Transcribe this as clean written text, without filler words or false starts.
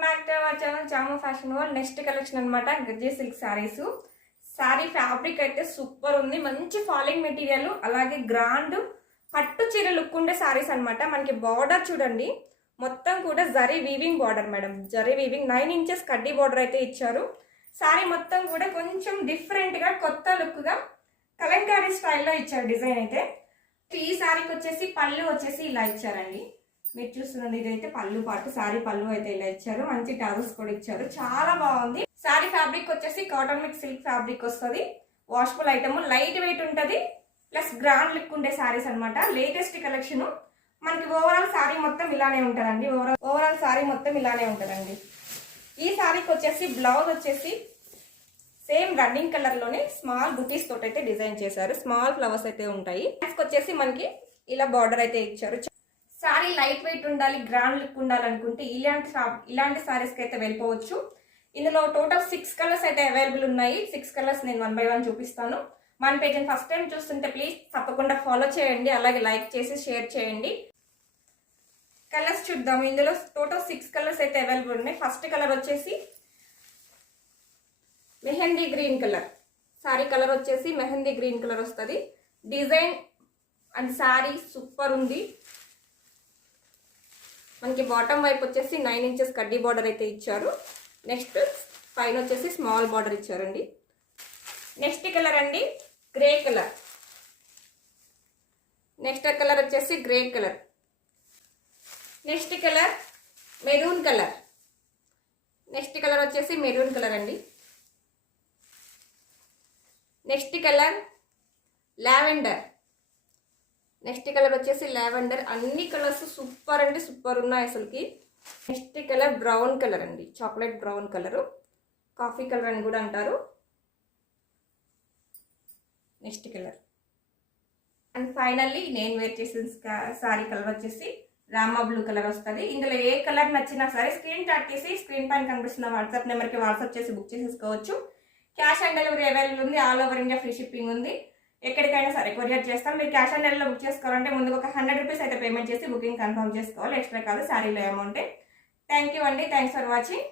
Welcome back to our channel Chamo fashion world. Next collection అనమాట Gajji silk saris. Sari fabric అయితే super ఉంది, మంచి ఫాలింగ్ మెటీరియల్, అలాగే గ్రాండ్ పట్టు చీర లుక్ ఉండే సారీస్ అనమాట. మనకి బార్డర్ చూడండి, మొత్తం కూడా zari weaving border madam. Zari weaving 9 inches కడ్డీ బార్డర్ అయితే ఇచ్చారు. సారీ మొత్తం కూడా కొంచెం డిఫరెంట్ గా కొత్త లుక్ గా కలంకారీ స్టైల్లో ఇచ్చారు డిజైన్ అయితే. ఈ సారీకి వచ్చేసి పళ్ళు వచ్చేసి ఇలా ఇచ్చారండి. మీరు చూస్తున్నది ఇదైతే పళ్ళు పాటు, సారీ పళ్ళు అయితే ఇలా ఇచ్చారు. మంచి టాజల్స్ కూడా ఇచ్చారు, చాలా బాగుంది. సారీ ఫ్యాబ్రిక్ వచ్చేసి కాటన్ మిక్స్ సిల్క్ ఫ్యాబ్రిక్ వస్తుంది. వాషబుల్ ఐటమ్, లైట్ వెయిట్ ఉంటుంది, ప్లస్ గ్రాండ్ లుక్ ఉండే సారీస్ అనమాట. Latest collection. మనకి ఓవరాల్ సారీ మొత్తం ఇలానే ఉంటుందండి. ఓవరాల్ సారీ మొత్తం ఇలానే ఉంటుందండి. ఈ సారీకి వచ్చేసి బ్లౌజ్ వచ్చేసి సేమ్ రన్నింగ్ కలర్ లోనే స్మాల్ బుటీస్ తోటి అయితే డిజైన్ చేశారు. స్మాల్ ఫ్లవర్స్ అయితే ఉంటాయి. వచ్చేసి మనకి ఇలా బార్డర్ అయితే ఇచ్చారు. సారీ లైట్ వెయిట్ ఉండాలి, గ్రాండ్ లుక్ ఉండాలనుకుంటే ఇలాంటి సారీస్ కి అయితే వెళ్ళిపోవచ్చు. ఇందులో టోటల్ 6 కలర్స్ అయితే అవైలబుల్ ఉన్నాయి. 6 కలర్స్ నేను 1 by 1 చూపిస్తాను. మన పేజ్ని ఫస్ట్ టైం చూస్తుంటే ప్లీజ్ తప్పకుండా ఫాలో చేయండి, అలాగే లైక్ చేసి షేర్ చేయండి. కలర్స్ చూద్దాం. ఇందులో టోటల్ 6 కలర్స్ అయితే అవైలబుల్ ఉన్నాయి. ఫస్ట్ కలర్ వచ్చేసి mehndi green colour. Sorry colour వచ్చేసి మెహందీ గ్రీన్ కలర్ వస్తుంది. డిజైన్ అండ్ సారీ సూపర్ ఉంది. మనకి బాటమ్ వైపు వచ్చేసి 9 ఇంచెస్ కడ్డీ బార్డర్ అయితే ఇచ్చారు. నెక్స్ట్ పైన వచ్చేసి స్మాల్ బార్డర్ ఇచ్చారండి. నెక్స్ట్ కలర్ అండి గ్రే కలర్. నెక్స్ట్ కలర్ వచ్చేసి grey colour. Next colour maroon colour. Next colour వచ్చేసి మెరూన్ కలర్ అండి. Next colour lavender. Next colour వచ్చేసి లావెండర్. అన్ని కలర్స్ సూపర్ అంటే సూపర్ ఉన్నాయి అసలుకి. నెక్స్ట్ కలర్ బ్రౌన్ కలర్ అండి, chocolate brown colour, coffee colour అని కూడా అంటారు. నెక్స్ట్ కలర్ అండ్ ఫైనల్లీ నేను వేర్ చేసిన సారీ కలర్ వచ్చేసి రామా బ్లూ కలర్ వస్తుంది. ఇందులో ఏ కలర్ నచ్చినా సరే స్క్రీన్ షాట్ చేసి స్క్రీన్ పైన కనిపిస్తున్న వాట్సాప్ నెంబర్కి వాట్సాప్ చేసి బుక్ చేసేసుకోవచ్చు. క్యాష్ ఆన్ డెలివరీ అవైలబుల్ ఉంది. All over India free shipping ఉంది. ఎక్కడికైనా సరే కొరియర్ చేస్తాం. మీరు క్యాష్ ఆన్ డెలివరీలో బుక్ చేసుకోవాలంటే ముందుకు ఒక 100 రూపీస్ అయితే పేమెంట్ చేసి బుకింగ్ కన్ఫర్మ్ చేసుకోవాలి. ఎక్స్ట్రా కాదు శారీలో అమౌంటే. థ్యాంక్ యూ అండి. Thanks for watching.